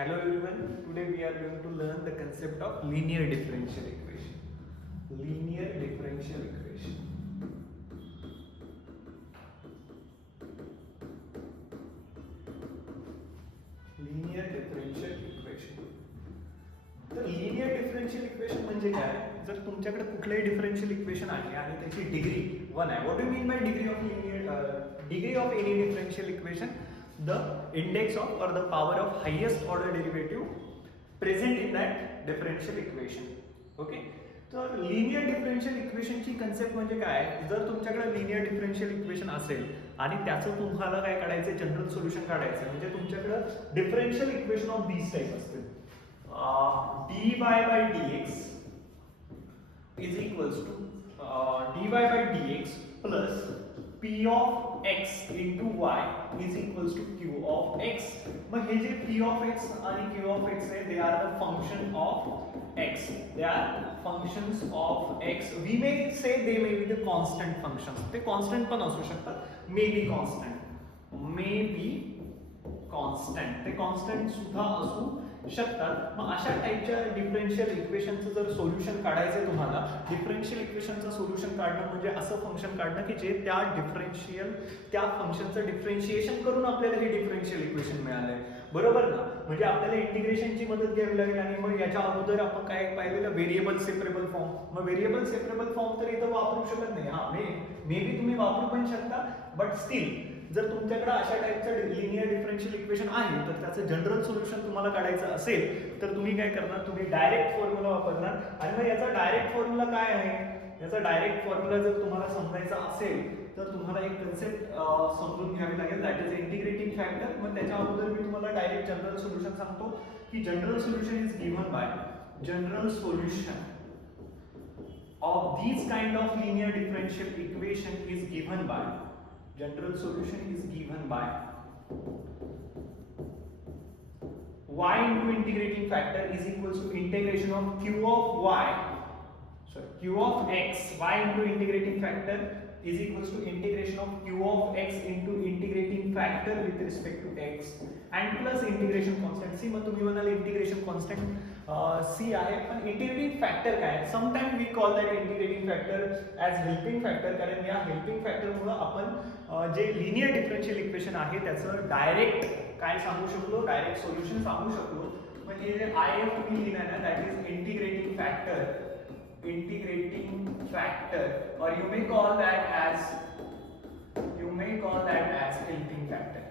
Hello everyone, today we are going to learn the concept of linear differential equation. Linear differential equation. Linear differential equation. तर linear differential equation म्हणजे काय? जर तुमच्याकडे कुठलंही differential equation आहे आणि त्याची डिग्री 1 आहे. What do mean by degree of degree of any differential equation? The index of और the power of highest order derivative present in that differential equation. Okay, तर लिनियर डिफरन्शियल इक्वेशनची concept म्हणजे काय? जर तुमच्याकडे लिनियर डिफरन्शियल इक्वेशन असेल आणि त्याचं तुम्हाला काय काढायचं, जनरल सोल्युशन काढायचं, म्हणजे तुमच्याकडे differential equation of this type असतील. dy by dx is equals to dy by dx plus p of x into y is equals to q of x. मग हे जे p of x आणि q of x आहे, they are the function of x. They are functions of x. We may say they may be the constant functions. ते constant पण असू शकतात. May be constant. May be constant. ते constant सुद्धा असू शकतात. मग अशा टाइपच्या डिफरन्शियल इक्वेशनचं जर सोल्युशन काढायचं तुम्हाला, डिफरन्शियल इक्वेशनचं सोल्युशन काढणं म्हणजे असं फंक्शन काढणं की जे त्या फंक्शनचं डिफरन्शिएशन करून आपल्याला हे डिफरन्शियल इक्वेशन मिळालंय. बरोबर ना? म्हणजे आपल्याला इंटिग्रेशनची मदत घ्यावी लागेल आणि मग याच्या अगोदर आपण काय पाहिलेलं, व्हेरिएबल सेपरेबल फॉर्म. मग व्हेरिएबल सेपरेबल फॉर्म तर इथं वापरू शकत नाही. हा मे बी तुम्ही वापरू पण शकता, बट स्टील जर तुमच्याकडे अशा टाइपचं लिनियर डिफरन्शियल इक्वेशन आहे तर त्याचं जनरल सोल्युशन तुम्हाला काढायचं असेल तर तुम्ही काय करणार, तुम्ही डायरेक्ट फॉर्म्युला वापरणार. आणि मग याचा डायरेक्ट फॉर्म्युला काय आहे? याचा डायरेक्ट फॉर्म्युला जर तुम्हाला समजायचा असेल तर तुम्हाला एक कन्सेप्ट समजून घ्यावी लागेल, दॅट इज इंटिग्रेटिंग फॅक्टर. मग त्याच्या अगोदर मी तुम्हाला डायरेक्ट जनरल सोल्युशन सांगतो की general solution is given bye general solution of this kind of linear differential equation is given bye general solution is given by y into integrating factor is equals to integration of q of x, y into integrating factor is equals to integration of q of x into integrating factor with respect to x and plus integration constant c. मग तुम्ही म्हणाल integration constant c आहे, पण integrating factor काय आहे? Sometime we call that integrating factor as helping factor, कारण या helping फॅक्टरमुळे आपण जे लिनियर डिफरन्शियल इक्वेशन आहे त्याचं डायरेक्ट काय सांगू शकलो, डायरेक्ट सोल्युशन सांगू शकलो. मग हे जे आय एफ तुम्ही लिहिणार ना, that is integrating factor or you may call that as helping factor.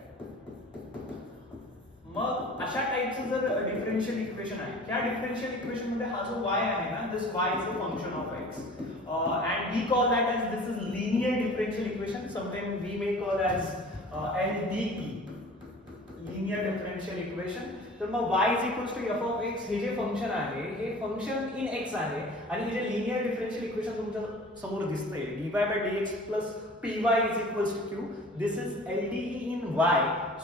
मग अशा टाइपचं जर डिफरन्शियल इक्वेशन आहे, त्या डिफरन्शियल इक्वेशन मध्ये हा जो y आहे ना, दिस y is a function of x and we call that as this is linear differential equation. Sometimes we may call as LDE, linear differential equation. तर मग y is equals to f of x हे जे function आहे, हे function in x आहे आणि हे जे लिनियर डिफरन्शियल इक्वेशन तुमच्या समोर दिसतंय, dy by dx plus py is equals to q. This is LDE in y.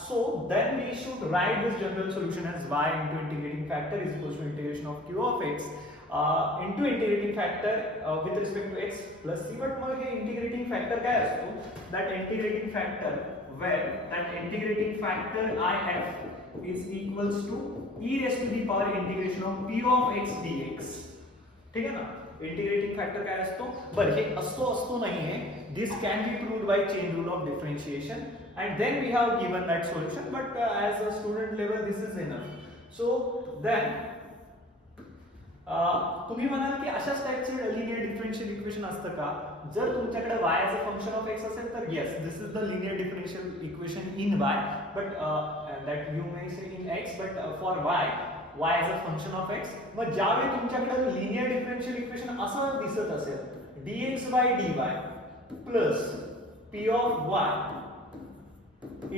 So then we should write this general solution as y into integrating factor is equals to integration of q of x into integrating factor with respect to x plus c. But मग हे integrating factor काय असतो? That integrating factor where that integrating factor if is equals to e raised to the power integration of p of x dx. ठीक आहे ना? Integrating factor काय असतो? बरं, हे असतो नाहीये. This can be proved by chain rule of differentiation and then we have given that solution, but as a student level this is enough. So then तुम्ही म्हणाल की अशाच टाइपचे लिनियर डिफरन्शियल इक्वेशन असतं का? जर तुमच्याकडे y as a function of x असेल तर yes, this is the linear differential equation in y, but that you may say in x, but for y as a function of x. मग ज्यावेळी तुमच्याकडे linear differential equation असं दिसत असेल, dx by dy plus p of y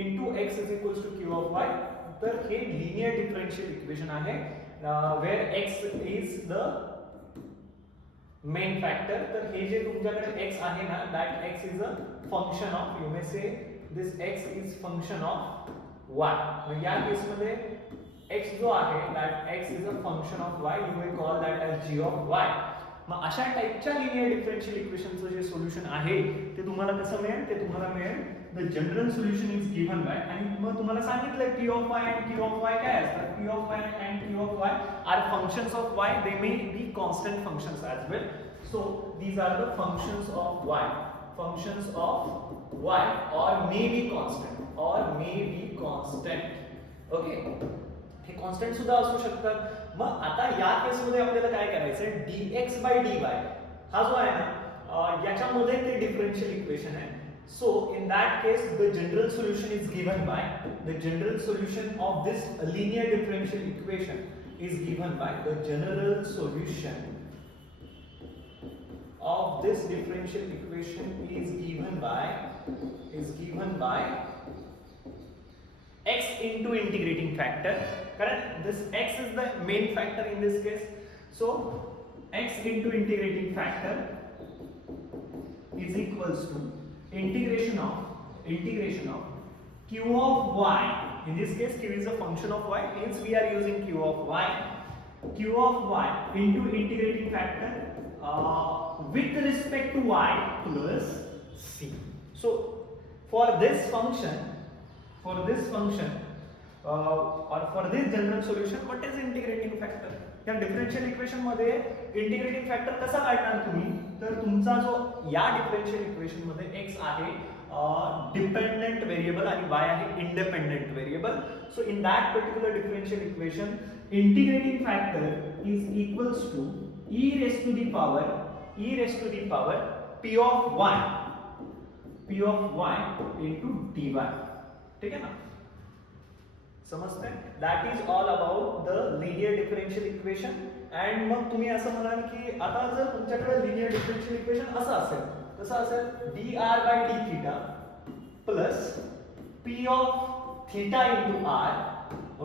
into x is equals to q of y, तर हे linear differential equation आहे where x is the main factor. तर हे जे तुमच्याकडे x आहे ना, that x is a function of, you may say this x is function of y. मग या केस मध्ये x जो आहे, that x is a function of y, you may call that as g of y. मग अशा टाइपच्या linear differential इक्वेशनचं जे solution आहे ते तुम्हाला कसं मिळेल? ते तुम्हाला मिळेल the general solution is given bye, आणि मग तुम्हाला सांगितलं p of y आणि q of y काय असतात. p of y of y are functions of y. They may be constant functions as well. So these are the functions of y. Functions of y or may be constant. Okay. हे constant सुद्धा असू शकतात. मग आता या केस मध्ये आपल्याला काय करायचंय, dx by dy हा जो आहे ना याच्यामध्ये ते डिफरन्शियल इक्वेशन आहे. So in that case the general solution is given by the general solution of this linear differential equation is given by the general solution of this differential equation is given by x into integrating factor. Correct? This x is the main factor in this case. So x into integrating factor is equals to integration of q of y. In this case q is a function of y, hence we are using q of y into integrating factor with respect to y plus c. So for this function or for this general solution, what is integrating factor? या differential equation मध्ये integrating factor कसा काढणार तुम्ही, तर तुमचा जो या differential equation मध्ये x आहे डिपेंडेंट व्हेरिएबल आणि y आहे independent variable. So in that particular differential equation integrating factor is equals to e raised to the power p of y into dy. ठीक है ना, समजते? That is all about the linear differential equation. And मग तुम्ही असं म्हणाल की आता जर तुमच्याकडे लिनियर डिफरन्शियल इक्वेशन असं असेल, कसं असेल, dr by d theta plus p of theta into r.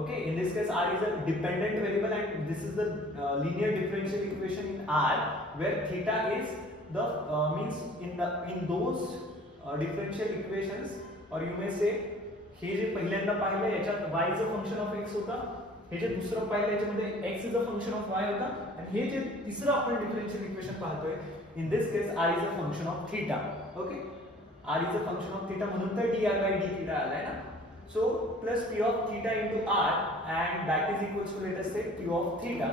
Okay, in this case r is a dependent variable and this is the linear differential equation in r where theta is the means in those differential equations, or you may say हे जे पहिल्यांदा पाहिलं याच्यात y is a function of x होता, हे जे दुसरं पाहिलं याच्यामध्ये x is a function of y होता, आणि हे जे तिसरं आपण डिफरन्शियल इक्वेशन पाहतोय in this case r is a function of theta. Okay, r is a function of theta म्हणून तर dr by d थीटा आलाय ना. So plus p of theta into r and that is equals to, let us say, q of theta.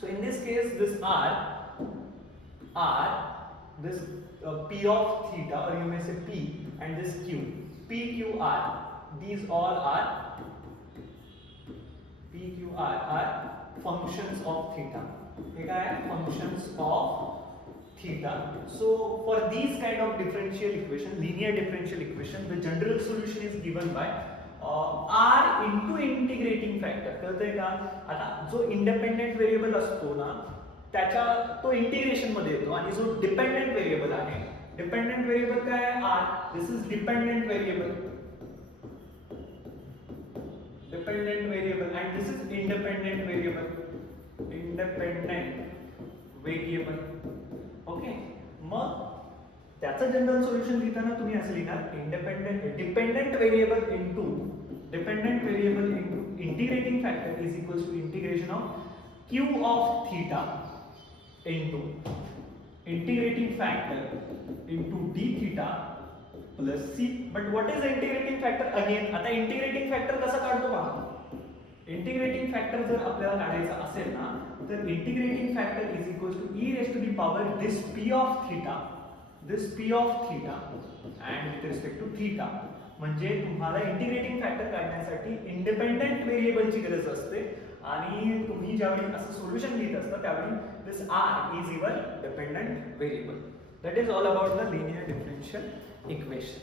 So in this case this this p of theta, or you may say p, and this q, p q r, these all are functions of theta. ठीक आहे, functions of theta. So for these kind of differential equation, linear differential equation, the general solution is given by r into integrating factor. कळतंय का? आता जो independent variable असतो ना त्याच्या तो इंटिग्रेशन मध्ये येतो, आणि जो डिपेंडेंट व्हेरिएबल आहे, डिपेंडेंट व्हेरिएबल काय आहे, r. This is dependent variable and this is independent variable. Okay, मग त्याचं जनरल सोल्युशन लिहिताना तुम्ही असं लिहिणार dependent variable into integrating factor is equals to integration of q of theta into integrating factor into d theta plus c. But what is the integrating factor again? आता integrating factor कसा काढतो पहा. Integrating factor जर आपल्याला काढायचा असेल ना, तर integrating factor is equals to e raised to the power this p of theta and with respect to theta. म्हणजे तुम्हाला इंटिग्रेटिंग फॅक्टर काढण्यासाठी इंडिपेंडेंट व्हेरिएबलची गरज असते, आणि तुम्ही ज्यावेळी असं सोल्युशन लिहित असता त्यावेळी दिस r is your dependent variable. That is all about the linear differential equation.